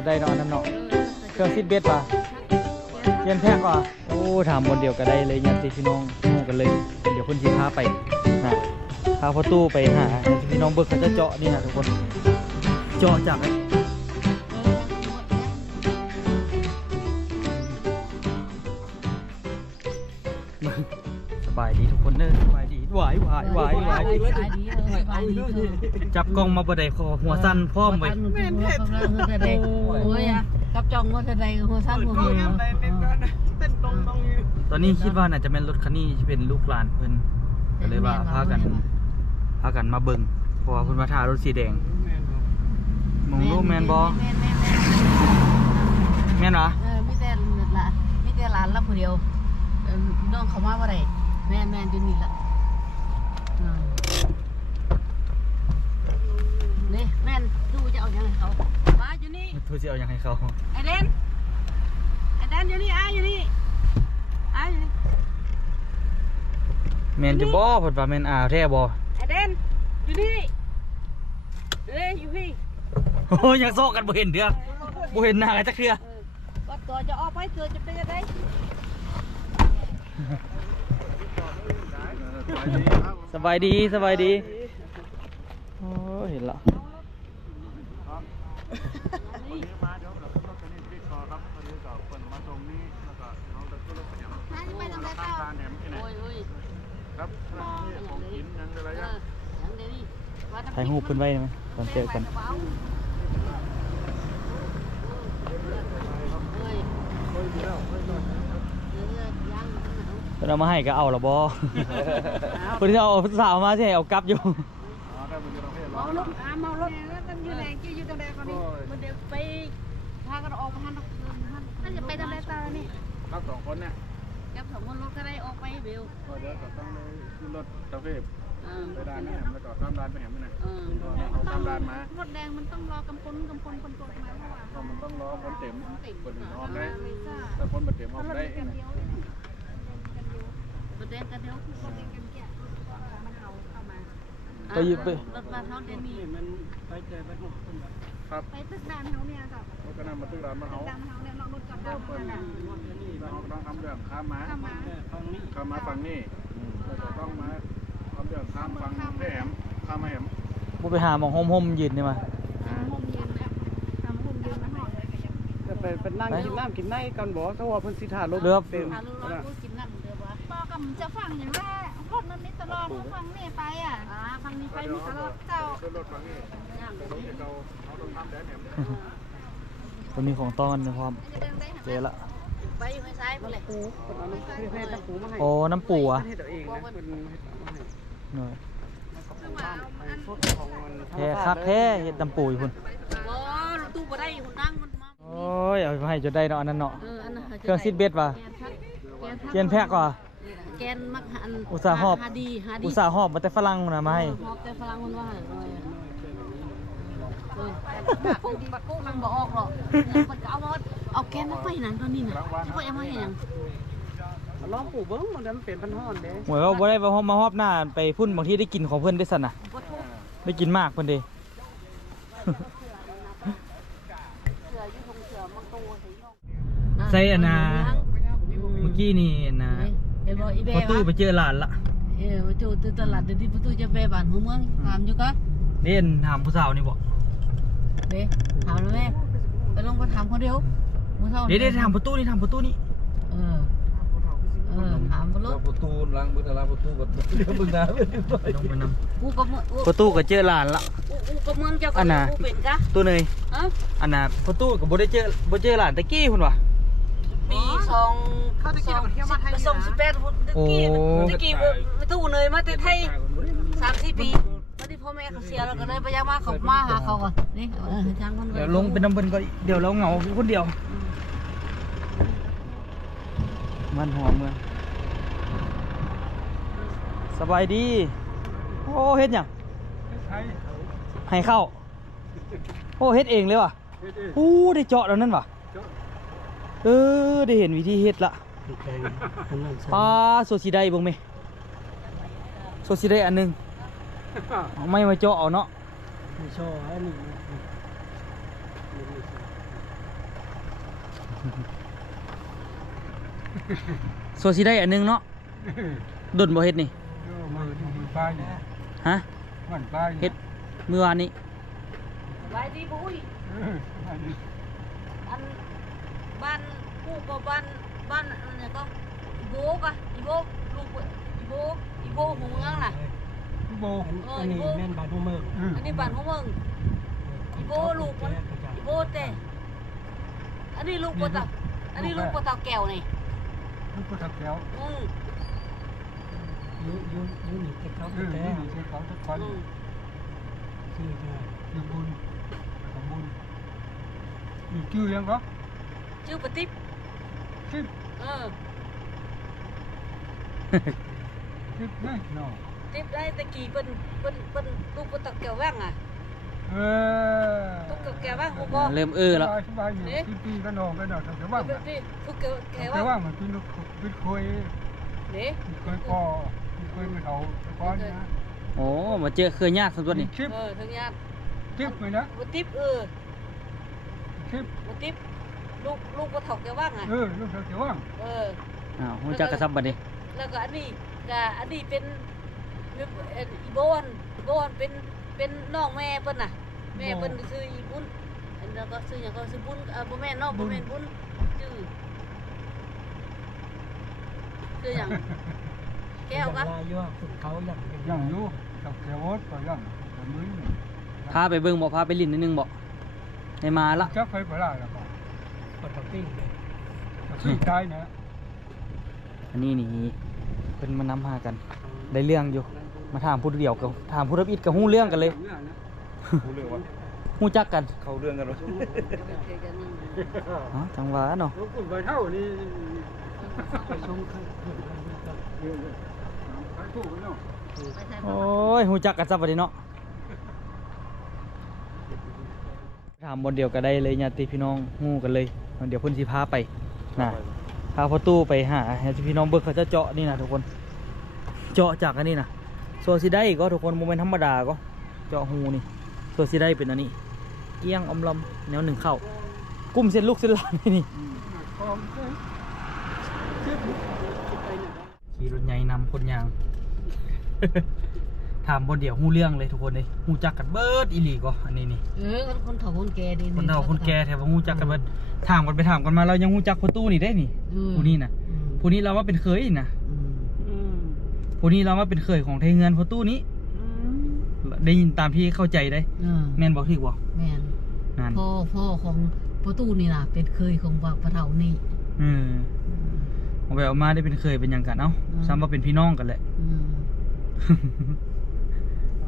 จะได้เนาะนั่นเนาะเครื่องซิดเบสป่ะเย็นแพงกว่าโอ้ถามบนเดียวก็ได้เลยยันติพี่น้องงูกันเลยเดี๋ยวคนที่พาไปนะพาพ่อตู้ไปหาพี่น้องเบิกเขาจะเจาะนี่นะทุกคนเจาะจากสบายดีทุกคนเนอะสบายดีหวายจับกล้องมาบ่ได้คอหัวสั้นพร้อมไว้โอ้ยกับจองว่าจะได้หัวสั้นหัวเดียวตอนนี้คิดว่าน่าจะเป็นรถคันนี้ที่เป็นลูกหลานเพิ่นก็เลยว่าพากันมาเบิ่งเพราะว่าเพิ่นมาถ่ายรถสีแดงมองรูปแมนบอแมนเหรอมีแต่หลานรับผู้เดียวน้องเขามาว่าไรแม่ดูนี่ละนี่แม่ดูจะเอาอย่างไรเขามาอยู่นี่ทูจะเอาอย่างให้เขาไอเดนอยู่นี่อยู่นี่อยู่นี่แมนจะบอเพิ่นว่าแมนแท้บอไอเดนอยู่นี่อยู่พี่โอ้ยอยากโซกันบ่เห็นเด้อบ่เห็นหน้ากันจักเทื่อก็ตัวจะออกไปตัวจะเป็นอะไรสบายดีโอ้เห็นละถ่ายรูปขึ้นไว้ไหมตอนเจอกันเรามาให้ก็เอาละบอคนที่เอาสาวมาใช่เอากลับอยู่เมารถกันอยู่ไหนอยู่ตรงไหนก่อนนี่มันเดี๋ยวไปพากันออกมาท่านน่าจะไปทำอะไรตานี่รับ2 คนเนี่ยกับ2 คนรถก็ได้ออกไปเบลเดี๋ยวก็ต้องขึ้นรถกาแฟไปด้านนั้นแล้วก็ข้ามด้านไปแหมมันน่ะเอาข้ามด้านมารถแดงมันต้องรอกำปนคนมาเพราะว่ามันต้องรอคนเต็มคนออกได้แต่คนมาเต็มออกได้รถแดงกันเดียวรถแดงกันแก่มันเอาเข้ามาไปยึดไปรถมาเท่าเดนนี่มันไปเจอไปหมดครับไปตึกดานเขาเนี่ยกับก็นำมาตึกดานมาเขาเนี่ยนอกรถกับดานเขาเนี่ยเราต้องทำเรื่องข้ามมาฝั่งนี้เราต้องมาทำเรื่องข้ามฝั่งแหมข้ามมาแหมบ่ไปหาหมองห่มยืนนี่มาเป็นนั่งกินน้ำกินไนกันบ่ถ้าว่าเพิ่นสิท่ารถเต็มกินน้ำเดี๋ยวว่าปอกำจะฟังอย่างแรกรถมันนี่ตลอดฟังนี่ไปฟังนี่ไปมีตลอดเจ้ารถฟังนี่เราต้องทำแดนแหมตัวนี้ของต้อนนะครับเจละไปอยู่ในซ้ายเลยปูโอ้น้ำปูอ่ะแค่คักแค่เห็ดน้ำปูอยู่คุณตู้บ่ได้คุณนั่งมันมาโอ้ยเอาให้จนได้เนาะอันนั้นเนาะเครื่องซิดเบสป่ะเกียนแพะก่อนแกนมักหันอุตสาหอบมาแต่ฝรั่งนะมาให้หอบแต่ฝรั่งมันว่ากุ้งมันบ่ออกหรอกมันก็เอาแกนมาไปนั่นตอนนี้น่ะจะไปเอามาให้ยังลองปลูกเบิ้งมันเป็นพันห่อนเด้หวยว่าบ่ได้มาฮอบหน้าไปพุ่นบางทีได้กินของเพื่อนได้สั่นน่ะได้กินมากเพื่อนเด้ใส่อันน่ะเมื่อกี้นี่นะประตูไปเจอหลานละประตูตลาดเดี๋ยวที่ประตูจะไปบ้านหัวเมืองถามอยู่ก็เล่นถามผู้สาวนี่บอกเด้ถามแล้วแม่ไปลงไปถามคนเดียวเดี๋ยวถามประตูนี่ถามประตูนี่ถามประตูล้างบึ้งล้างประตูกับบึ้งน้ำต้องไปนำประตูก็เจอหลานละก็เมืองเจ้าก็เป็นกะตัวเนยอันน่ะประตูก็บ่ได้เจอหลานตะกี้พุ่นว่ะปี2018ตะกี้ประตูเนยมาแต่ไทย3-4 ปีตอนที่พ่อแม่เขาเสียแล้วก็เลยไปยังมาเขามาหาเขาก่อนนี่ทางคนเดี๋ยวลงเป็นน้ำเพิ่นก็เดี๋ยวเราเหงาคนเดียวมันหัวเมืองสบายดีโอ้เฮ็ดหยังให้เข้าโอ้เฮ็ดเองเลยว่ะได้เจาะแล้วนั่นว่ะได้เห็นวิธีเฮ็ดละปลาโซซิได้บ่งไหมโซซิได้อันนึงไม่มาเจาะเอาเนาะไม่ชอบอันนี้ โซซิได้อันนึงเนาะดนบ่เฮ็ดนี่ มือป้ายนี่ ฮะ มันป้าย เฮ็ดเมื่อวานนี้ ไว้ดีบุ้ยอันบ้านผู้ก็บ้านอันนี้ก็อีโบกะอีโบลูกอีโบหูเมืองน่ะ โบ อันนี้แม่นบ้านหัวเมืองอันนี้บ้านหัวเมืองอีโบลูกมันอีโบแต่อันนี้ลูกปตาอันนี้ลูกปตาแก้วนี่ ลูกกระทับแก้ว ยูนี่จะเขา นี่ แต่ ใช่เขาทุกคน ชื่อได้ อยู่บุญของบุญอยู่ชื่อยังก็ ชื่อปฏิบ ชื่อ เออ ชื่อนี่เนาะ ติบได้ตะกี้เป็นลูกปตาแก้วว่างอ่ะลูกแก้วว่างหูบ่ เริ่มแล้ว สบายอยู่ที่ปีก็นอนก็นอนแต่ว่า ลูกแก้ว แต่ ว่า ว่ามันเป็นลูกเป็นคุย นี่ คุยปอคุยไม่เขาก้อนนะ โอ้มาเจอเคยญาติสมตัวนี่ คลิป ทั้งญาติ คลิปเลยนะ ปฏิบ คลิป ปฏิบลูกปตาแก้วว่างอ่ะ ลูกเขาเขียวว่าง อ้าวฮู้จักกระซับบัดนี้ แล้วก็อันนี้เป็นอีโบนเป็นน้องแม่เปิ้นน่ะแม่เปิ้นซื้ออีบุญอันนั้นก็ซื้อหยังก็ซื้อบุญบ่แม่นเนาะบ่แม่นบุญชื่อหยังแก้วก็ ลายย่อฝึกเขาอย่าง ย่างอยู่กับเขียววดก็ย่างกับมือ พาไปเบิ่งบ่พาไปลิ้นนิดนึงบ่ได้มาละ จับไปไปได้แล้วก็ ปกติเลย ซื้อได้นะ อันนี้นี่เพิ่นมานำหากัน ได้เรื่องอยู่ มาถามผู้เดียวกับถามผู้รับอิดกับฮู้เรื่องกันเลย รู้เรื่องว่า ฮู้จักกัน เขาเรื่องกันหรอ อ๋อจังหวะเนาะ คุณใบเท่านี่ ไปชมข้างบนกัน ขายถูกเนาะ โอ้ยฮู้จักกันซะบัดนี้เนาะถามบนเดียวก็ได้เลยญาติพี่น้องฮู้กันเลยเดี๋ยวเพิ่นสิพาไปน่ะพาพ่อตู้ไปหาญาติพี่น้องเบิ่งเขาจะเจาะนี่นะทุกคนเจาะจากอันนี้นะโซซิได้ก็ทุกคนโมเมนต์ธรรมดาก็เจาะหูนี่โซซิได้เป็นอันนี้เกี้ยงอมลำแนวหนึ่งเข้ากุ้มเส้นลูกเส้นหลานนี่ขี่รถใหญ่นำคนยาง ถามบนเดียวหูเรื่องเลยทุกคนเลยหูจักกันเบิดอีหลีก็อันนี้นี่ คนเฒ่าคนแก่ดี คนเฒ่าคนแก่แถวหูจักกันเบิดถามกันไปถามกันมาเรายังหูจักประตูนี่ได้นี่ผู้นี้นะผู้นี้เราว่าเป็นเคยนะผู้นี้เราว่าเป็นเคยของไทยเงินประตูนี้ได้ยินตามที่เข้าใจได้แม่นบอกที่บอก แม่น นั่น พ่อของประตูนี่น่ะเป็นเคยของปะเฒ่านี่ เอาไปเอามาได้เป็นเคยเป็นอย่างกันเอ้าซ้ำว่าเป็นพี่น้องกันแหละ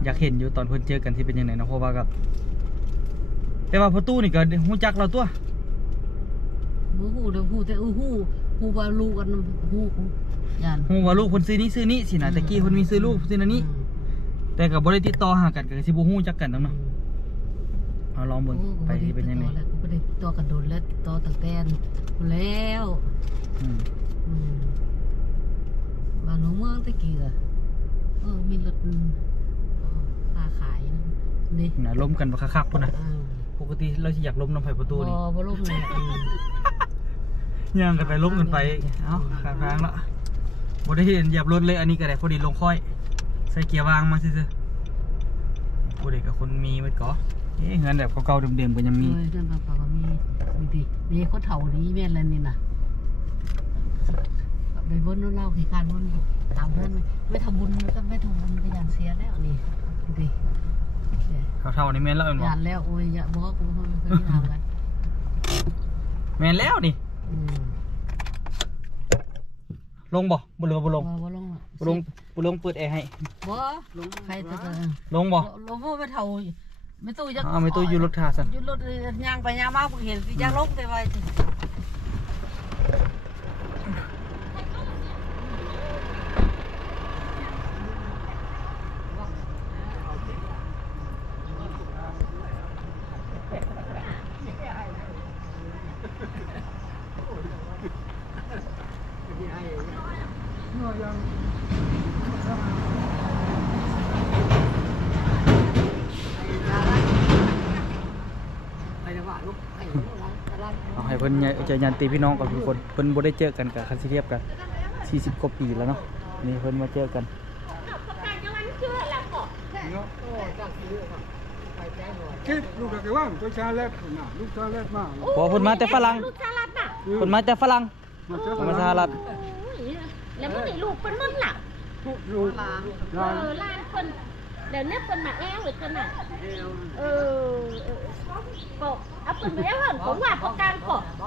อยากเห็นอยู่ตอนเพิ่นเจอกันที่เป็นยังไงเนาะเพราะว่ากับแต่ว่าประตูนี่ก็หูจักเราตัว บ่ฮู้เด้อฮู้แต่ฮู้ว่าลูกกันฮู้ย่าน หูว่าลูกเพิ่นซื้อนี้สินะตะกี้เพิ่นมีซื้อลูกซื้อนั่นนี่แต่ก็บ่ได้ติดต่อหากันก็สิบ่ฮู้จักกันนำเนาะเอาลองเบิ่งไปสิเป็นยังไง บ่ได้ติดต่อกันโดนแล้วติดต่อตั้งแต่แล้วบ้านหัวเมืองตะกี้ก็มีรถค้าขายนี่ น่ะล้มกันบ่คักๆพุ่นน่ะปกติเราสิอยากล้มนำไผประตูนี่ บ่ลงเลย ย่างกันไปล้มกันไปเอ้าข้างๆละบ่ได้เห็นเหยียบรถเลยอันนี้ก็ได้พอดีลงค่อยใส่เกียร์วางมาซื่อๆผู้ใดกับคนมีไว้ก่อเงินแบบเก่าๆเดิมๆก็ยังมี เพื่อนป้าก็มีดิมีคนเฒ่านี้แม่นแล้วนี่น่ะไปบนเล่าขี้คานบนตามเพื่อนไม่ทำบุญก็ไม่ทำบุญก็ยานเสียแล้วนี่ดิ เท่าๆนี่แม่นแล้วแม่นบ่ ยานแล้วโอ้ยอย่าบอกกูเคยทำกัน แม่นแล้วนี่ลงบ่บ่ลงบ่ลง บ่ลง บ่ลงเปิดแอร์ให้ บ่ใครจะ ลงบ่ ลงไม่เฒ่าไม่ตู้จะ ไม่ตู้อยู่รถท่าซั่น อยู่รถย่างไปย่างมาเห็นย่างลงแต่ว่า ว่าลูกไอ้ร้าน เอาให้เพิ่นเจอญาติพี่น้องกับทุกคนเพิ่นบ่ได้เจอกันกับคันสิเทียบกัน40กว่าปีแล้วเนาะนี่เพิ่นมาเจอกัน คิดลูกเด็กว่างตัวชาเล็กน่ะลูกชาเล็กมาก พอเพิ่นมาแต่ฝรั่ง ลูกสลัดน่ะ เพิ่นมาแต่ฝรั่ง มาเจอ มาสหรัฐ แล้วมันนี่ลูกเป็นมันหลัก ลูกร้าน ลานคนเดี๋ยวนี้คนมาแอ้วหรือคนน่ะก็เอาคนมาแอ้วเหินผมว่าประกันก่อนม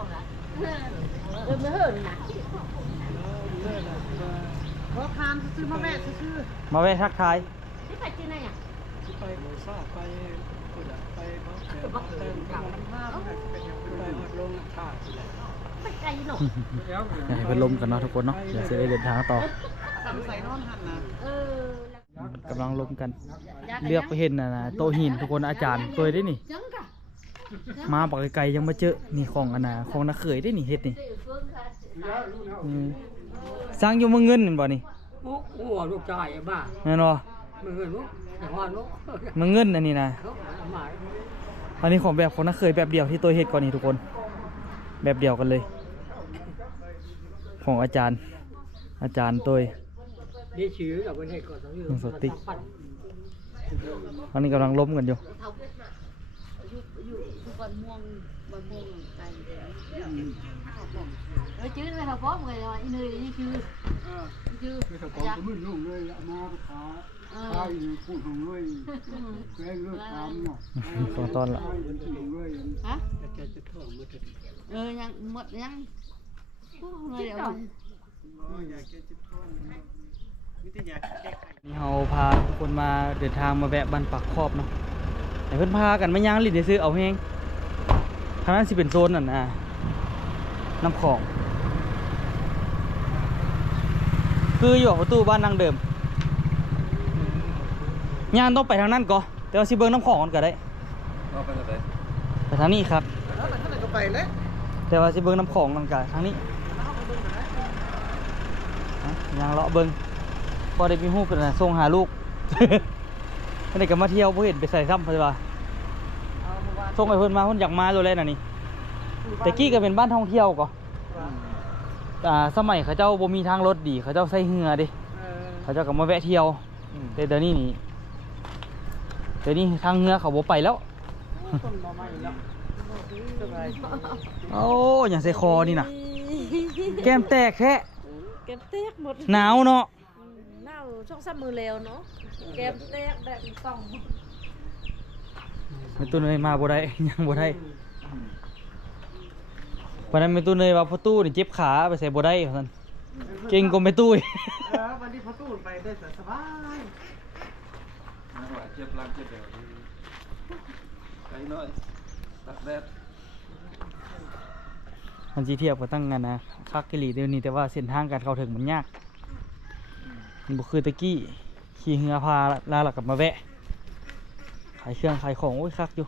าเหินน่ะ ขอทานซื้อมาแม่ซื้อ มาแวะทักทาย นี่ไปที่ไหนอ่ะ ไปโมซ่าไปไปเขาเติมกับน้ำผ้าไปลงท่า ไปไกลหน่อย อยากให้เพิ่นลมกันเนาะทุกคนเนาะเดี๋ยวสิได้เดินทางต่อ ทำใส่นอนหันนะ กำลังลมกันเลือกไปเห็นน่ะนะโต๊ะหินทุกคนอาจารย์ตัวได้นี่ จังกะ มาบอกไกลๆยังมาเจอนี่ของอันน่ะของนักเขยได้นี่เฮ็ดนี่อืมสร้างอยู่เมืองเงินนั่นบ่นี่ โอ้โหลูกชายบ้า แม่นบ่ มือลูกแต่ว่าลูก เมืองเงินอันนี้นะ เขาหมาย อันนี้ของแบบของนักเขยแบบเดียวที่ตัวเฮ็ดก่อนนี่ทุกคน แบบเดียวกันเลย ของอาจารย์ตัว ดีชื้อกับประเทศก่อนต้องอยู่ อันนี้กำลังล้มกันอยู่ อยู่ก่อนม่วงไก่จื้อเลยค่ะพ่อเลยว่าอีเนยนี่จื้อ คือถ้าของมือลูกเลยมาขาตายพูดของเลยแกงเลือดตามเนาะ สองตอนละ เลย ฮะ แกจะท่องมาถึง ยังหมดยังเลยเดี๋ยว อยากจะท่องมิตรอยากแก้ไข นี่เราพาทุกคนมาเดินทางมาแวะบ้านปักครอบเนาะแต่เพิ่นพากันมาย่างลิ้นได้ซื้อเอาแห้งทางนั้นสิเป็นโซนนั่นน่ะน้ำของคืออยู่ประตูบ้านนางเดิมย่างต้องไปทางนั้นก่อนแต่ว่าสิเบิ่งน้ำของก่อนก็ได้ไปทางนี้ครับ แล้วมันเท่าไหร่ก็ไปเลย แต่ว่าสิเบิ่งน้ำของมันก็ทางนี้ย่างเลาะเบิ่งพอได้มีฮู้กันน่ะส่งหาลูก อันนี้ก็มาเที่ยวบ่เห็นไปใส่ซ้ำเพิ่นว่าส่งให้เพิ่นมาเพิ่นอยากมาเลยน่ะนี่แต่กี้ก็เป็นบ้านท่องเที่ยวก่อสมัยเขาเจ้าบ่มีทางรถดีเขาเจ้าใส่เรือดิเขาเจ้าก็มาแวะเที่ยวแต่เดี๋ยวนี้นี่ทางเรือเขาบ่ไปแล้ว โอ้อย่างใส่คอนี่น่ะแก้มแตกแท้ แกมแตกหมด หนาวเนาะ หนาวช่องซ้ำมือแล้วเนาะแกมแตกแบบต้อง แม่ตู้เนยมาบ่ได้ ยังบ่ได้วันนั้นแม่ตู้เนยว่าพ่อตู้นี่เจ็บขาไปใส่บ่ได้ว่าซั่นเก่งกว่าแม่ตู้อีก วันนี้พอตู้ไปได้สบาย เจ็บหลังเจ็บเดี๋ยวไปหน่อยตักแดด มันสิเทียบกับตั้งงานนะคักกิลีเดี๋ยวนี้แต่ว่าเส้นทางการเข้าถึงมันยากมันบ่คือตะกี้ขี่เรือพาลาหลักกลับมาแวะขายเครื่องขายของโอ้ยคักอยู่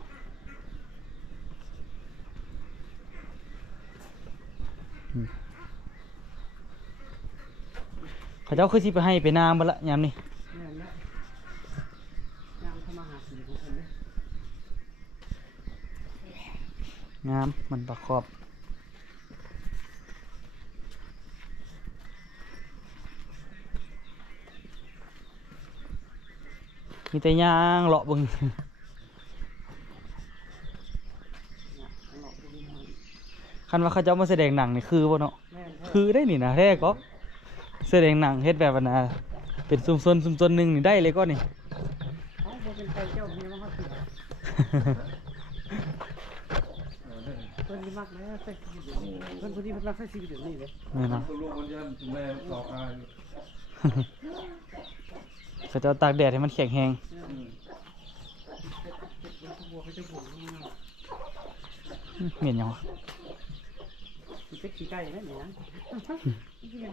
เขาเจ้าคือสิไปให้ไปนาบ่ละยามนี้ เนี่ยนะยามทำมาหากินของคนเนี่ย งามมันประกอบมีแต่ย่างเลาะเบึง คันว่าเขาเจ้ามาแสดงหนังนี่คือบ่เนาะคือได้นี่นะแท้ก็แสดงหนังเฮ็ดแบบว่านะเป็นซุมซนหนึงนี่ได้เลยก็นี่ เขาเป็นใจเจ้าเมียมาเขาถือเพิ่นมากแล้วใส่ชีวิตเดี๋ยวนี้เพิ่นคนนี้เพิ่นรักใส่ชีวิตเดี๋ยวนี้เลย นี่นะ ตัวลูกมันยันแม่สอบอาย เขาเจ้าตากแดดให้มันแข็งแรงเหม็นยังวะ เป็นขี้ไก่นั่นนี่นะ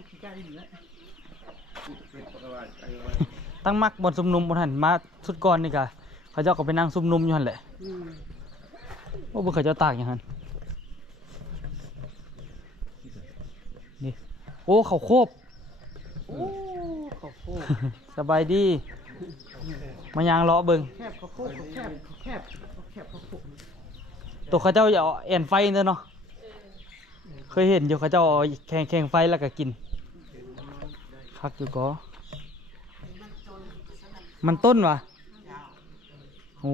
ขี้ไก่อยู่แล้ว เป็นปกติไอ้ไว้ ตั้งมักบนซุมนุมบนหันมาสุดก่อนนี่กะเขาเจ้าก็ไปนั่งซุมนุมอยู่หันแหละว่าบุเขาเจ้าตากอย่างหันนี่โอ้เขาโคบ โอ้ขอบโค สบายดีมายางเลาะเบิง แคบขอบโคแคบขอบโค ตัวเขาเจ้าอย่าเอาแอนไฟเด้อเนาะเคยเห็นอยู่เขาเจ้าเอาแข่งไฟแล้วก็กินคักอยู่ก็มันต้นวะโอ้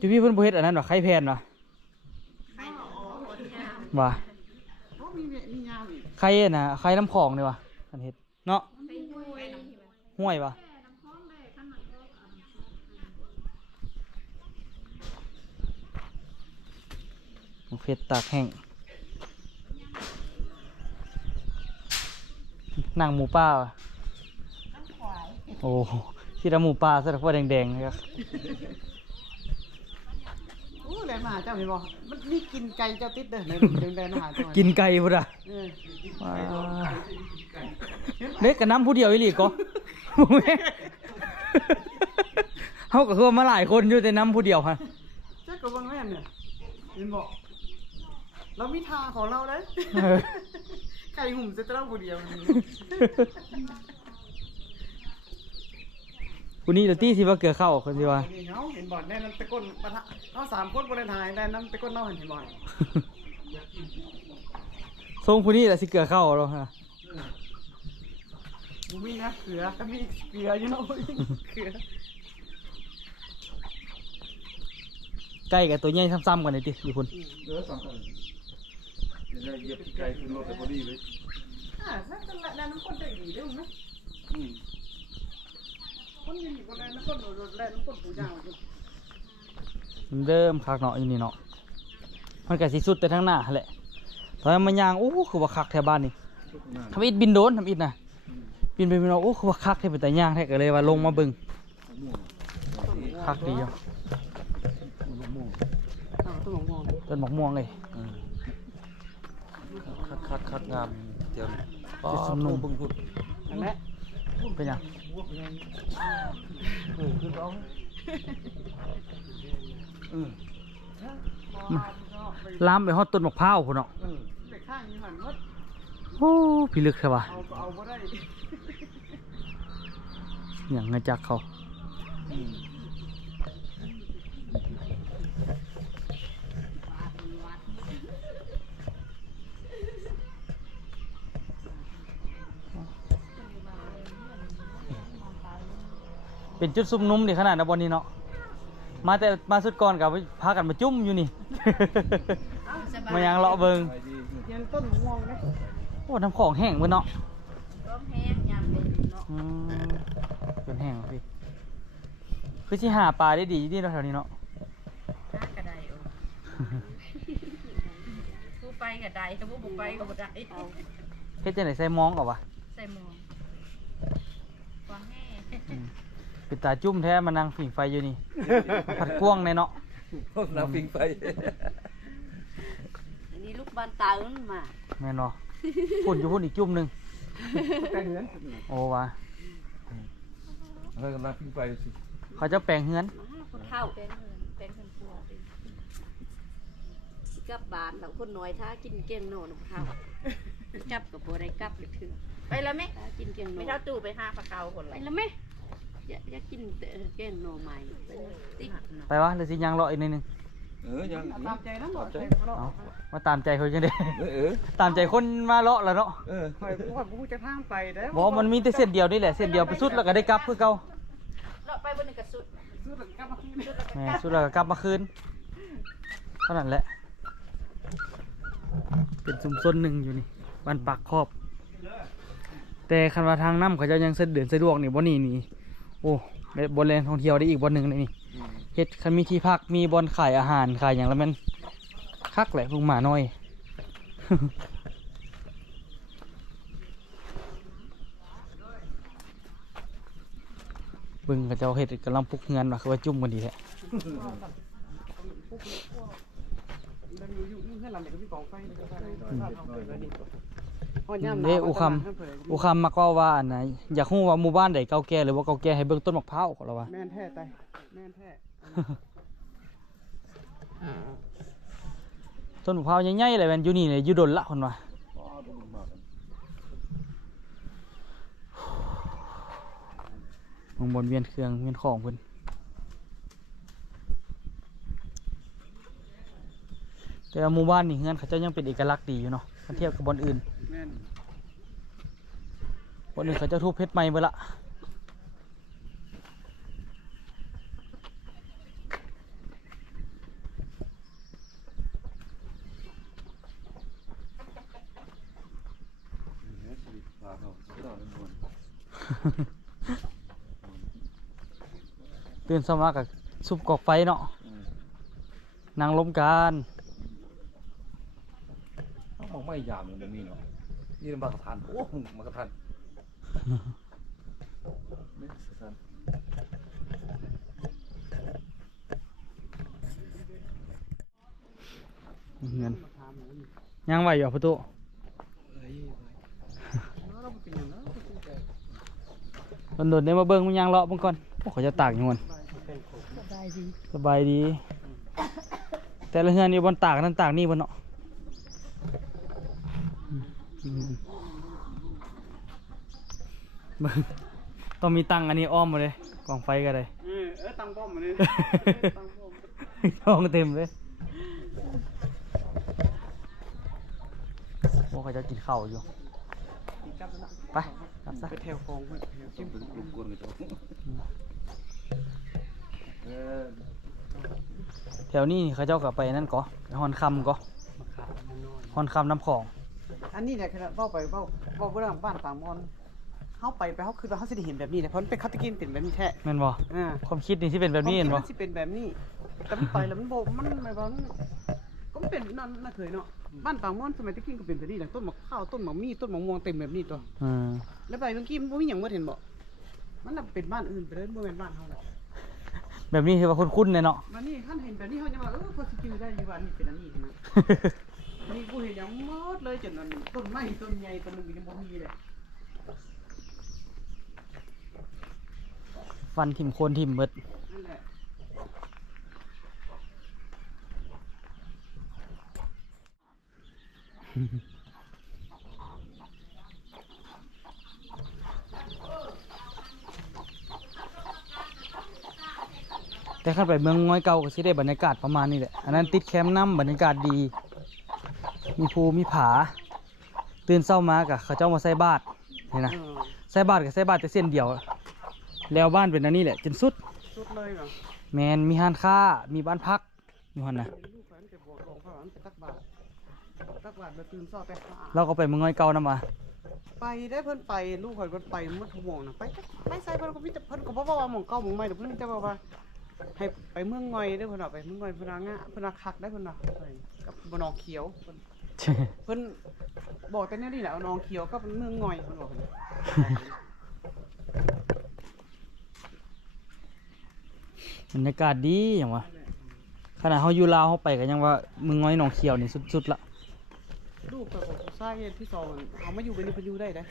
จุพี่เพิ่นบ่เฮ็ดอันนั้นวะไข่แพนวะว่าไข่น่ะไข่น้ำของนี่วะอันเฮ็ดเนาะห้วยวะเผ็ดตากแห้งนั่งหมูป่าวะโอ้ที่ทำหมูป่าสลักว่าแดงๆนะครับ โอ้แลนมาหาเจ้าเห็นบ่มันมีกินไก่เจ้าติดเด้อในแลนมาหาเจ้า กินไก่พุ่นอ่ะ เออ ว้าเล็กกับน้ำผู้เดียวอีหลีก็ เขาก็คือมาหลายคนอยู่แต่น้ำผู้เดียวฮะ เจ้าก็บ่แม่นเนี่ยเห็นบ่เรามีทางของเราเลย เออ ไก่หุ่มจะเจ้าผู้เดียวนี่ ผู้นี้เดี๋ยวตี้สิว่าเกลือเข้าคนสิว่า นี่เฮาเห็นบ่แน่นั้นตะก้นปะทะเฮา3คนบ่ได้ถ่ายแต่นั้นตะก้นเนาเห็นบ่ ทรงผู้นี้แหละสิเกลือเข้าหรอฮะ บ่มีนะเกลือก็มีเกลืออยู่เนาะเกลือ ไก่กับตัวใหญ่ซ้ำๆกันเลยติอยู่คน สองคนเดี๋ยวเหยียบไก่ขึ้นรถแต่พอดีเลย สักกันละนั่นคนใจดีเด้อมั้ยคนยืนอยู่บ่ได้นะคนโดดแล่นคนผู้ยาวอยู่ เริ่มคักเนาะอยู่นี่เนาะมันก็สิสุดแต่ทั้งหน้าแหละตอนนั้นมันยางโอ้คือว่าคักแถวบ้านนี่ทำอิดบินโดนทำอิดนะบินไปบินเอาโอ้คือว่าคักแถวเป็นแต่ย่างแท้ก็เลยว่าลงมาเบิ่งคักดีอยู่ ต้นหมอง ต้นหมอกม่วงเลย คัดงามเตรียม จุดสมนุม บึงพุด อันนี้ เป็นหยัง ขึ้นเอา ลามไปฮอดต้นมะพร้าวพุ่นเนาะ ไปข้างนี้หันวัด โอ้พิลึกใช่ปะ เอาก็เอาบ่ได้ อย่างเงนจักเขาเป็นจุดซุ่มนุ่มดิขนาดนะบนนี้เนาะมาแต่มาสุดก่อนกับพากันมาจุ่มอยู่นี่ มายังเลาะเบิง เทียนต้นม่วงนะ โอ้น้ำของแห้งเบิดเนาะ ร้องแห้งยามเย็นเนาะ อืมเป็นแห้งเหรอพี่คือสิหาปลาได้ดีที่เราะแถวนี้เนาะ หากระไดโอ้ผู้ไปกระไดถ้าผู้บ่ไปก็บ่ได้ เฮ็ดจังได๋ใส่มองก่อนวะ ใส่หมองวางแห้ เป็นตาจุ่มแท้มานั่งผิงไฟอยู่นี่ ผัดกวางในเนาะ น้ำปิงไป อันนี้ลูกบ้านตาอึ้นมา แม่นเนาะพุ่นอยู่พุ่นอีกจุ่มหนึง แต่เหือน โอ้วะ แล้วก็น้ำปิงไปสิ เขาจะแปลงเฮือน คนเฒ่าเป็นคนปัวกลับบ้านแล้วคนน้อยท้ากินเก่งโน่นเฒ่ากลับกับบ่ได้กลับเลยคือ ไปแล้วไหม กินเก่งโน่ ไม่เท่าตู่ไปหาปลาเกาคน ไป ละ แล้วไหมอยากกินเก่งโน่ใหม่ไปเลยติ๊ก ไปวะหรือสิยังรออีกนิดนึง ยัง ตามใจนะหมดใจ เอามาตามใจเขาจังได๋ เออ ตามใจคนมาเลาะแล้วเนาะ คอยผู้จะทางไปเด้อ บ่มันมีแต่เส้นเดียวนี่แหละเส้นเดียวไปสุดแล้วก็ได้กลับคือเก่า เราไปบนหนึ่งกระสุด ซื้อถึงกลับมาคืน แหม่สุดแล้วก็กลับมาคืนเท่านั้นแหละ เป็นชุมชนหนึ่งอยู่นี่บ้านปากครอบ แต่คันว่าทางน้ำเขาเจะยังเดินสะดวกนี่บ่นี่นี่โอ้บนแลนท่องเที่ยวได้อีกบนหนึ่งเลยนี่เฮ็ดคันมีที่พักมีบอนขายอาหารขายอย่างละแมันคักแหละพวกหมาน้อย เบึงกับเจ้าเฮ็ดกำลังปลุกเงินว่ะคือว่าจุ่มกันดีแท้ อยู่เพื่อนหลังเด็กพี่กองไฟอุคำมักว่าอันไหนอยากรู้ว่าหมู่บ้านใดเก่าแก่หรือว่าเก่าแก่ให้เบิ่งต้นมะพร้าวก็แล้วว่า แม่นแท้ตายแม่นแท้ ต้นมะพร้าวใหญ่ๆเลยแม่นอยู่นี่เลยอยู่ดนละคนว่ามองบนเวียนเครื่องเวียนของเพิ่น แต่ว่าหมู่บ้านนี่เฮือนเขาเจ้ายังเป็นเอกลักษณ์ดีอยู่เนาะถ้าเทียบกับบ่อนอื่น แม่น บ่อนอื่นเขาเจ้าทุบเพชรใหม่เบิดละตื่นเช้ามากับซุปกอกไฟเนาะนั่งล้มกัน มองไม่ยามมันมีเนาะนี่มันมากระทันโอ้มากระทันไม่สะทัน เงินยังไหวอยู่ประตู เราเป็นอย่างนั้น โดนๆได้มาเบิ้งมันยังเลาะมันก่อนพวกเขาจะตากอยู่มัน สบายดี สบายดี แต่ละเฮือนนี่บนตากนั่นตากนี่บนเนาะเบิ่งต้องมีตังอันนี้อ้อมมาเลยกองไฟก็ได้ ตั้งป้อมมาเลยตั้งป้อม ช่องเต็มเลยพวกเขาจะกินข้าวอยู่ จับแล้ว ไปกลับซะ ไปแถวคลองไปแถวจิ้ม ลูกกวนกันตัว แถวนี้เขาเจ้าก็ไปนั่นก่อไปฮอนคำก่อ มาขาดมันน้อย ฮอนคำน้ำของ อันนี้เนี่ยคือเว้าไปเว้าเรื่องบ้านปางมอนเฮาไปเขาคือว่าเขาสิได้เห็นแบบนี้แหละเพราะมันเป็นคาตะกินเป็นแบบนี้แท้ แม่นบ่ อ่า ความคิดนี่ที่เป็นแบบนี้เห็นบ่ มันสิเป็นแบบนี้ แต่มันไปแล้วมันโบมันแบบว่ามันก็มันเป็นนั่นน่ะเคยเนาะบ้านปางมอนสมัยตะกี้ก็เป็นแบบนี้แหละต้นมะข้าวต้นมะมี่ต้นมะม่วงเต็มแบบนี้ตัว อืม แล้วไปเมื่อกี้มันบ่มีหยังบ่เห็นบ่มันน่ะเป็นบ้านอื่นไปเลยบ่แม่นบ้านเฮาแหละ แบบนี้คือว่าคุ้นๆเลยเนาะ มันนี่ท่านเห็นแบบนี้เฮาจะว่าพอสิจื้อได้อยู่ว่านี่เป็นอันนี้นะนี่กูเห็นหยังหมดเลยจนนั้นต้นไม้ต้นใหญ่ต้นนึงยังบ่มีเลย ฟันทิ่มโคนทิ่มเบิด นั่นแหละ แต่ขั้นไปเมืองง้อยเก่าก็สิได้บรรยากาศประมาณนี้แหละอันนั้นติดแคมป์น้ำบรรยากาศดี มีภูมีผา ตื่นเช้ามากะเขาเจ้ามาใส่บาตรเห็นนะใส่บาตรกับใส่บาตรแต่เส้นเดียว แล้วบ้านเป็นอันนี้แหละจนสุด สุดเลยเหรอ แมนมีห้านค้ามีบ้านพักอยู่หันนะ ลูกแฟนไปบอกหลวงพ่อมันไปตักบาตรมาตื่นเช้าไปหา เราก็ไปเมืองง้อยเก่านำมา ไปได้เพิ่นไปลูกข่อยเพิ่นไปเมื่อชั่วโมงน่ะไปใส่เพิ่นก็มีแต่เพิ่นก็บ่ว่าหม่องเก่าหม่องใหม่เดี๋ยวเพิ่นจะบอกว่าให้ไปเมืองงอยเด้อเพิ่นน่ะไปเมืองงอยเพิ่นน่ะงะเพิ่นน่ะคักได้เพิ่นน่ะไปกับบ่นองเขียวเพิ่นบอกแต่แนวนี้แหละเอานองเขียวกับเมืองงอยเพิ่นบอก บรรยากาศดีอย่างวะขนาดเขาอยู่ลาวเขาไปก็ยังว่าเมืองง้อยหนองเขียวนี่สุดๆละ ลูกข่อยก็สร้างที่2เอามาอยู่เป็นเพิ่นอยู่ได้เด้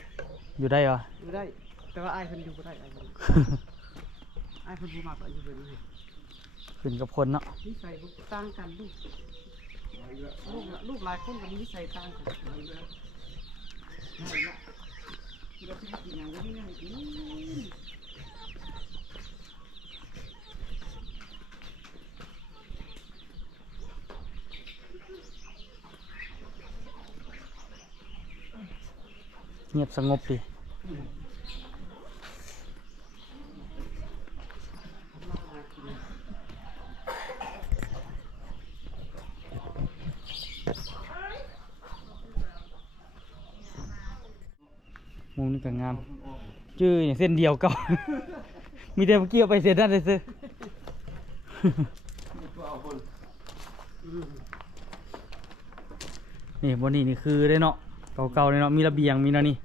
อยู่ได้เหรอ อยู่ได้ แต่ว่าอ้ายเพิ่นอยู่บ่ได้อ้ายเพิ่นอ้ายเพิ่นบ่มักอยู่แบบนี้ ขึ้นกับคนเนาะ นิสัยบ่ต่างกันลูกหลายคนก็มีนิสัยต่างกันเราสิกินหยังก็มีแนวให้กิน เงียบสงบดีมุมนี้ก็งามจื้ออย่างเส้นเดียวเก่า มีแต่เมื่อกี้เอาไปเส้นนั้นเลยซื้อ นี่บนนี้นี่คือได้เนาะเก่าๆเลยเนาะมีระเบียงมีเนาะนี่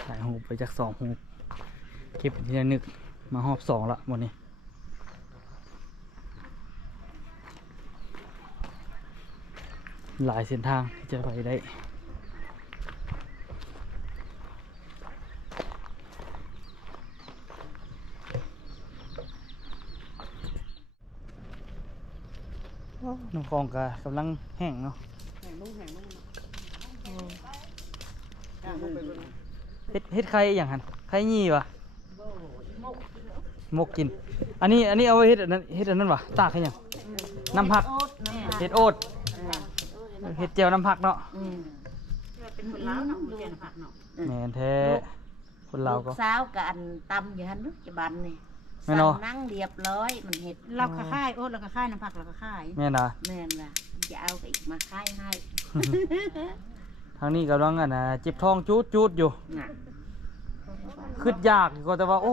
ถ่ายรูปไปจาก2 รูปเก็บทีละนึกมาหอบ2ละวันนี้หลายเส้นทางที่จะไปได้น้ำคลองกำลังแห้งเนาะ แห่งลง เฮ็ดไข่อย่างหั่นไข่ยี่วะมกกินอันนี้เอาไว้เฮ็ดอันนั้นวะตากให้หยังน้ำผักเฮ็ดโอ๊ตเฮ็ดแจ่วน้ำผักเนาะ เป็นคนลาวเนาะเรียนผักเนาะ แม่นแท้คนลาวก็ สาวกับอันตำอยู่หันนึกจะบันนี่ แม่นบ่ นั่งเรียบร้อยมันเห็ดเราก็ค่ายโอ๊ตเราก็ค่ายน้ำผักเราก็ค่าย แม่นอ่ะ แม่นล่ะจะเอาไปอีกมาค่ายให้ ทางนี้กำลังเจ็บท้องจูดอยู่ น่ะ คืดยากก็แต่ว่าโอ้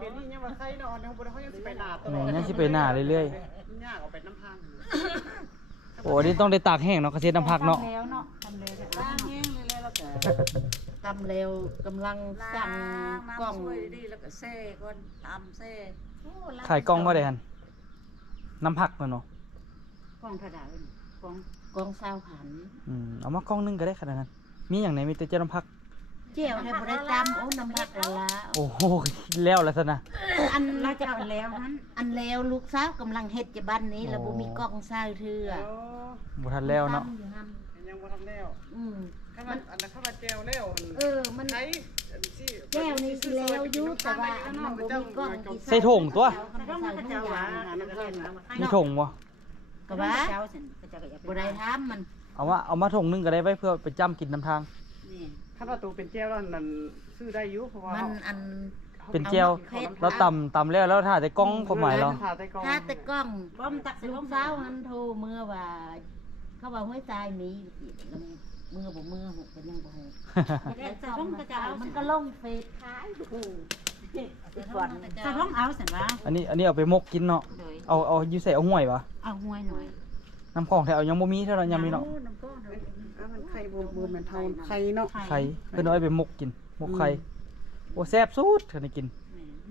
เดี๋ยวนี้ยังว่าใครเนาะเดี๋ยวเขายังสิไปหน้าตลอด ยังสิไปหน้าเรื่อย มันยากเอาไปน้ำพัง ๆโอ้อันนี้ต้องได้ตากแห้งเนาะเกษตรน้ำผักเนาะ ทำแล้วเนาะทำแล้ว ล้างแห้งเลยแล้วก็ ทำแล้วกำลังสั่งกล้อง ช่วยดีๆแล้วก็แซ่ก่อนตำแซ่ ขายกล้องบ่ได้หั่นน้ำผักเนาะ กล้องกระดาษกล้องซาวผัน เอามากล้องนึงก็ได้ขนาดนั้นมีอย่างไหนมีแต่เจ้าน้ำผัก เจียวแทบบ่ได้ตำโอ้น้ำผักละละ โอ้โหแล้วซะนะ อันเราจะเอาแล้วนั้นอันแล้วลูกสาวกำลังเฮ็ดจะบ้านนี้แล้วบ่มีกล้องซาวเทื่อ บ่ทันแล้วเนาะ ตำอยู่หั่น ยังบ่ทำแล้ว ข้าวอันนั้นข้าวแจวแล้ว มัน ใช้ แก้วนี่สิแล้วอยู่แต่ว่ามันบ่มีกล้องที่ ใส่ถุงตัว ต้องมาเจ้าหวานน้ำเพิ่น มีถุงบ่ ก็ว่าบ่ได้ถามมัน เอามาถุงนึงก็ได้ไว้เพื่อไปจ้ำกินน้ำทาง นี่ ข้าวตัวเป็นแจวแล้วนั่นซื้อได้อยู่เพราะว่า มันอัน เป็นเจลเราตำแล้วถ้าแต่กล้องความหมายเรา ถ้าแต่กล้องป้อมตักลูกสาวหันโทรเมื่อว่า เขาว่าห้วยทรายมีมือบ่มือหกเป็นยังบ่หกแต่ต้องกระจายมันก็ลงเฟซขายโอ้ก่อน จะต้องเอาสันว่า อันนี้เอาไปมกกินเนาะเอาอยู่ใส่เอาห่วยวะ เอาห้วยหน่อย น้ำของแถวยังบ่มีเท่านั้นยังมีเนาะ มันไข่บูมเป็นเท่าไข่เนาะ ไข่เพิ่นเอาไปมกกินมกไข่โอ้แซ่บสุดเพิ่นได้กิน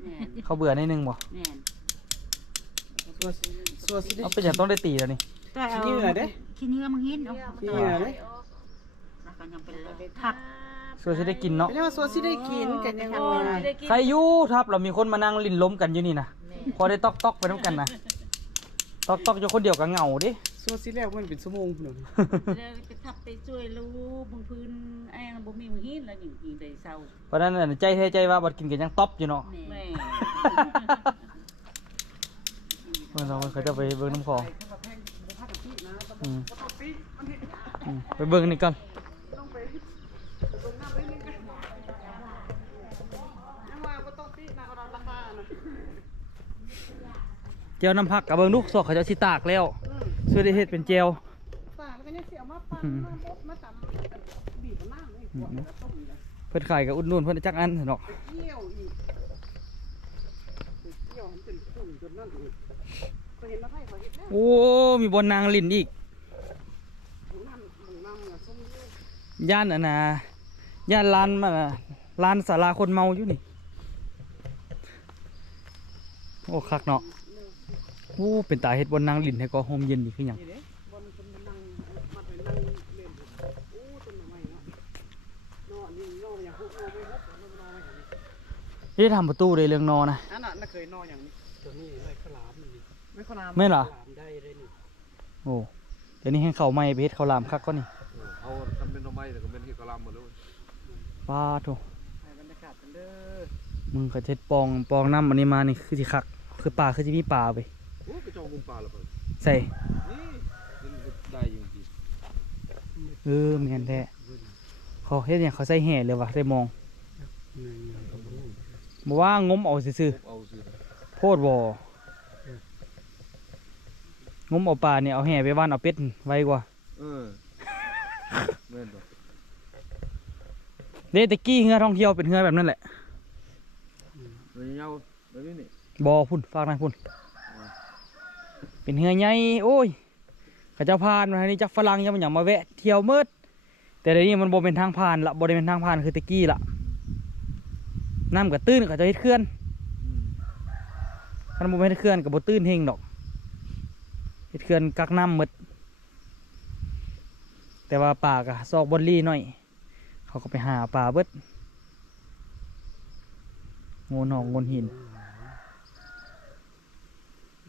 แม่น เขาเบื่อนิดนึงบ่ แม่น ส่วนสิ เอาเป็นอย่างต้องได้ตีแล้วนี่ ขี้เหงื่อเด้ ขี้เนื้อมันหินเอา ขี้เหงื่อเด้ แล้วก็ยังเป็นทับ ส่วนสิได้กินเนาะ เป็นว่าส่วนสิได้กินกันยังว่า ใครอยู่ทับเรามีคนมานั่งลิ้นล้มกันอยู่นี่นะพอได้ตอกไปน้ำกันนะตอกอยู่คนเดียวก็เหงาดิ ส่วนสิแล้วมันเป็นชั่วโมงพุ่น เลยไปทับไปช่วยลูกบางพื้นไอ้บ่มีมือหินแล้วอย่างอีได้เศร้า เพราะนั้นใจแท้ใจว่าบัดกินกันยังต๊อปอยู่เนาะ แม่ เมื่อเราเขาจะไปเบิ่งน้ำของไปเบิ่งนี่ก่อนเจียวน้ำผักกับเบิ่งลูกสอกเขาจะสิตากแล้วช่วยได้เฮ็ดเป็นเจียว ฝากแล้วก็ยังสิเอามาปั่นมาตำบีบน้ำนี่ขวดต้มเลย เพิ่นขายกับอุดหนุนเพิ่นจักอันเนาะ เกี่ยวอีกเกี่ยวมันเป็นฝุ่นจนนั่นอีกเคยเห็นมาไผเขาเห็นแล้ว โอ้มีบนนางลิ้นอีก น้ำส้มเยอะ ย่านย่านลานมาลานศาลาคนเมาอยู่นี่โอ้คักเนาะโอ้เป็นตาเฮ็ดบนนางลิ้นให้ก็โฮมเย็นดีคือหยัง นี่เด้บนคนมานั่งมาไปนั่งเล่นโอ้ต้นไม้เนาะเนาะนี่เนาะอย่างพวกโอ้ไปฮบนอนอย่างนี้ นี่ทำประตูได้เรื่องนอนะ อันน่ะน่ะเคยนอนอย่างนี้ตัวนี้ไม่ขลามนี่ไม่ขลาม ไม่เหรอ ขลามได้เลยนี่ โอ้เดี๋ยวนี้ให้เขาใหม่ไปเฮ็ดข้าวหลามคักก็นี่ เอาทำเป็นหน่อไม้แต่ก็เป็นที่กะลำหมดเลย ป้าโถ ให้บรรยากาศกันเด้อ มึงก็เฮ็ดปองน้ำอันนี้มานี่คือสิคักคือป่าคือสิมีป่าไป โอ้กระจองมุมปลาละเพิ่น ใส่ นี่ได้จริง แม่นแท้เขาเฮ็ดหยังเขาใส่แห่เลยวะใส่มองบ่ว่างมเอาซื่อ ๆเอาสิ ๆโพดบ่งมเอาปลาเนี่ยเอาแห่ไปว่านเอาเป็ดไว้กว่า แม่นบ่ เด้ตะกี้เรือท่องเที่ยวเป็นเรือแบบนั้นแหละ เฮ้ยเอาแบบนี้นี่ บ่อพุ่นฝากหน่อยพุ่นเป็นเรือใหญ่โอ้ยเขาเจ้าผ่านมาทางนี้จักฝรั่งยังมันหยังมาแวะเที่ยวมืดแต่เดี๋ยวนี้มันบ่เป็นทางผ่านละบ่ได้เป็นทางผ่านคือตะกี้ละน้ำก็ตื้นเขาจะเฮ็ดเขื่อนคันบ่เฮ็ดเขื่อนก็บ่ตื้นเฮงดอกเฮ็ดเขื่อนกักน้ำหมดแต่ว่าป่าก็ซอกบอนลี่หน่อยเขาก็ไปหาป่าเบิดงูหนองงูหิน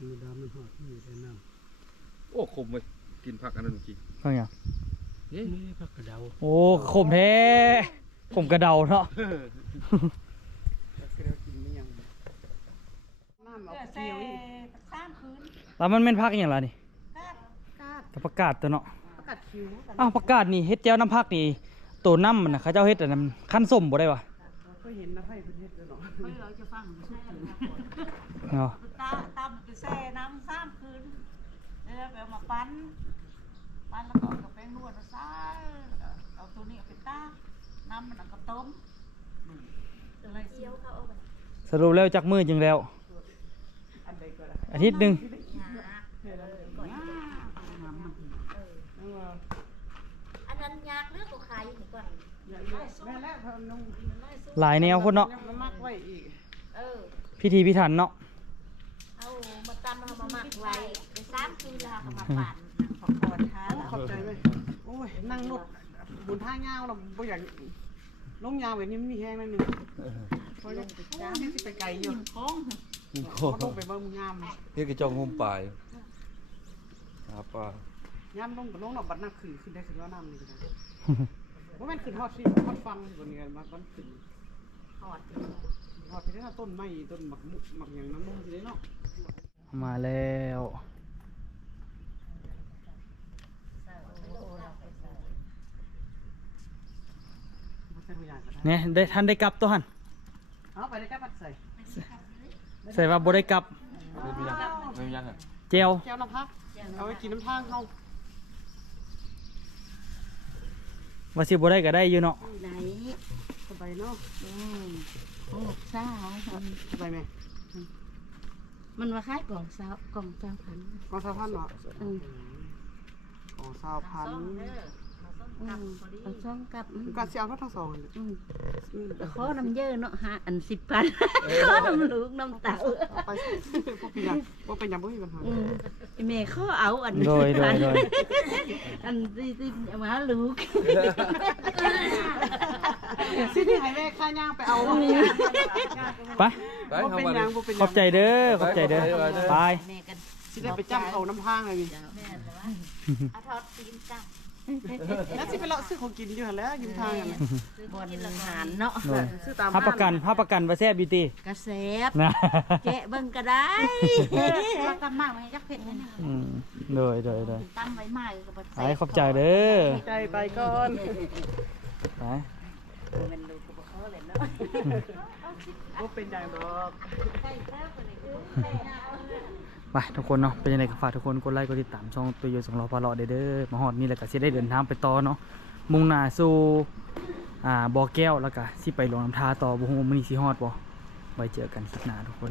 มีดำมันหอดอยู่ในน้ โอ้ขมไปกินผักอันนั้นเมื่อกี้ เขาอย่าง นี่ ำนี่ผักกระเดา โอ้ขมแท้ ผมกระเดาเนาะ เกลือกินไม่ยังน้ำเอาเคี่ยวนี่ แล้วมันเป็นพักอหย่างไรนี่ กาด กับประกาศตัวเนาะ ประกาศคิวกัน อ้าวประกาศนี่เฮ็ดแจ้วน้ำพักนี่ตัวน้ำมันนะเขาเจ้าเฮ็ดแต่น้ำขั้นส้มบ่ได้ปะ ก็เห็นนะให้เป็นเฮ็ดแล้วเนาะ เราจะฟังสุดถึง เนาะ ตำไปแช่น้ำ3 คืนแล้วไปเอามาปั้นแล้วก็กับแป้งนวดมาใส่เอาตัวนี้เอาไปตากน้ำมันเอาก็ต้มอะไรเสียวเขาเอาไป สรุปแล้วจักมือจึงแล้ว อันใดก็ได้ อาทิตย์หนึ่ง อันนั้นยากเรื่องของขายอยู่ก่อน แม่แล้วเพิ่นนุ่ง หลายแนวพุ่นเนาะ มันมักไว้อีก เออ พิธีพิถันเนาะ เอามาตำเอามาหมักไว้ไป3 คืนแล้วก็มาปั่น ขอบคุณค่ะ ขอบใจไหมโอ้ยนั่งรถบุญท่ายาวเราบ่อยากลงยาวแบบนี้มันมีแห้งนั่นนึงพอลงไปจ้าให้สิไปไกลอยู่ โค้ง พอลงไปเบิ่งงาม นี่กระจองงมปลายครับป้าย ามลงก็ลงเนาะบัดน้าขึ้นได้ขึ้นว่าน้ำนี่ก็ได้บ่แม่นขึ้นฮอดสิฮอดฟังบ่นี่กันมาบัดขึ้น หอด ฮอดไปได้ต้นไม้ต้นหมักมุกหมักหยังน้ำนมสิได้เนาะ มาแล้ว บ่ใช่ตัวอย่างก็ได้ เนี่ยได้ท่านได้กลับตัวหัน เอาไปได้แค่บัดใส่ ใส่ว่าบ่ได้กลับ ไม่มียังไม่มียังอ่ะ เจียว แก้วน้ำพักเอาไว้กินน้ำทางเฮา ว่าสิบ่ได้ก็ได้อยู่เนาะ ไหน สบายเนาะ โอ้ซ่า สบายไหม มันมาคล้ายกล่องสาวพัน กองสาวพันเนาะ อืม กองสาวพัน เอาช่องกับ ก็สิเอาทั้งสองเลย ข้อน้ำเยอะเนาะฮะอัน10,000ข้อน้ำลูกน้ำเต่า เอาไปบ่เป็นหยังบ่มีปัญหา แม่ข้อเอาอัน โดย อันที่มาลูก สิที่ให้แม่ค่าย่างไปเอาบ่ ไป ไป เป็น ทำมา หยังบ่เป็นห ข ยั อบใจเด้อขอบใจเด้อไป แม่กัน สิได้ไปจ้ำเขาน้ำทางเลยนี่ เอาทอดตีนจ้ะ แล้วสิไปเลาะซื้อของกินอยู่หั่นแหล้วอยู่ทางนั่นน่ะ บนหารเนาะ โดย ซื้อตาม ภาพประกันว่าแซ่บอยู่ติ กระแสบ นะ แกะเบิ่งก็ได้ตำมากไหมจักเผ็ดนั่นน่ะ อืมโดย ตำไว้มากก็บ่ ไปขอบใจเด้อ ใจไปก่อน ไป มันลูกก็บ่ขอเลยเนาะ บ่เป็นหยังดอก ไปทุกคนเนาะเป็นยังไงก็ฝากทุกคนกดไลค์กดติดตามช่องตัวโยสองล้อพาเลาะเด้อมาฮอดนี่แล้วก็สิได้เดินทางไปต่อเนาะมุ่งหน้าสู่บ่อแก้วแล้วก็สิไปลงน้ำทาต่อบ่ฮู้ว่ามื้อนี้สิฮอดบ่ไว้เจอกันคลิปหน้าทุกคน